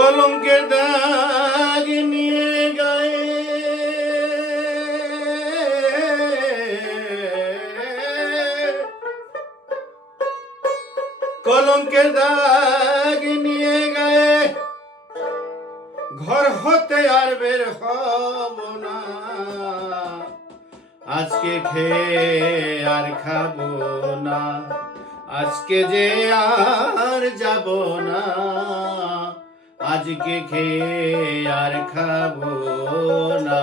কলঙ্কের দাগ নিয়ে গায়ে। কলঙ্কের দাগ নিয়ে গায়ে। ঘর হতে আর বের হব না। আজকে খেয়ে আর খাব না। আজকে যে আর যাব না। আজকে খেয়ে আর খাব না।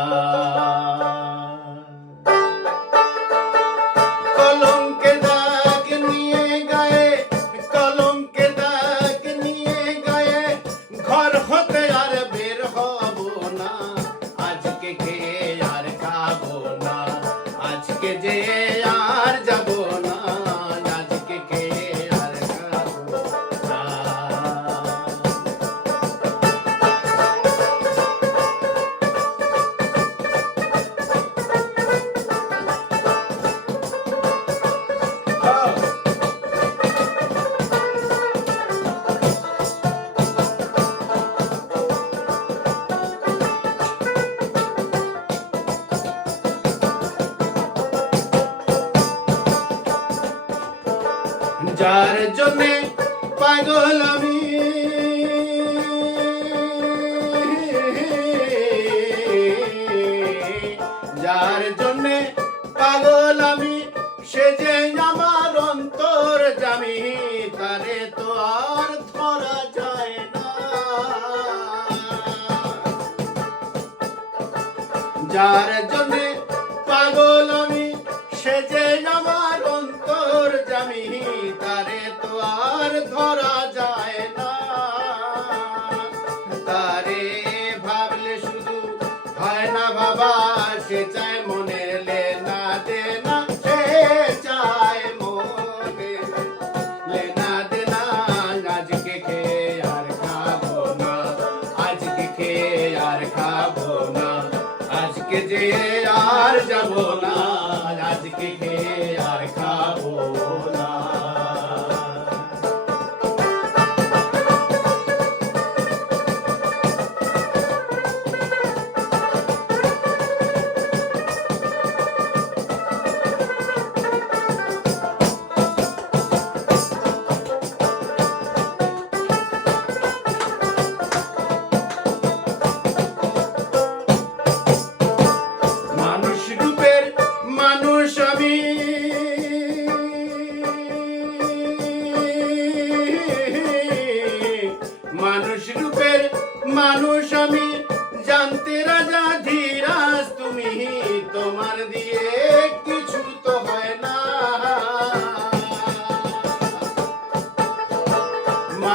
যার জন্যে পাগল আমি। যার জন্যে পাগল আমি, সে যে আমার অন্তর জামি, তারে তো আর ধরা যায় না। যার আর খাব না আজকে যে আর যাব না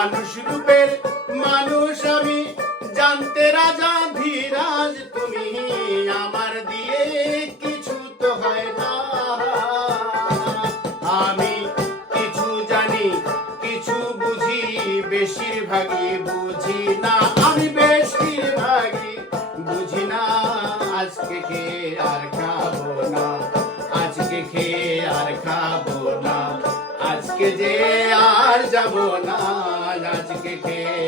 মানুষ রূপের মানুষ আমি। জানতে রাজা ধীরাজ, তুমি আমার দিয়ে কিছু তো হয় না। আমি কিছু জানি, কিছু বুঝি, বেশিরভাগই বুঝি না। আমি বেশিরভাগই বুঝি না, আজকে খেয়ে আর খাব না। আজকে খেয়ে আর খাব না। আজকে যে আর যাব না। আজকে খেয়ে আর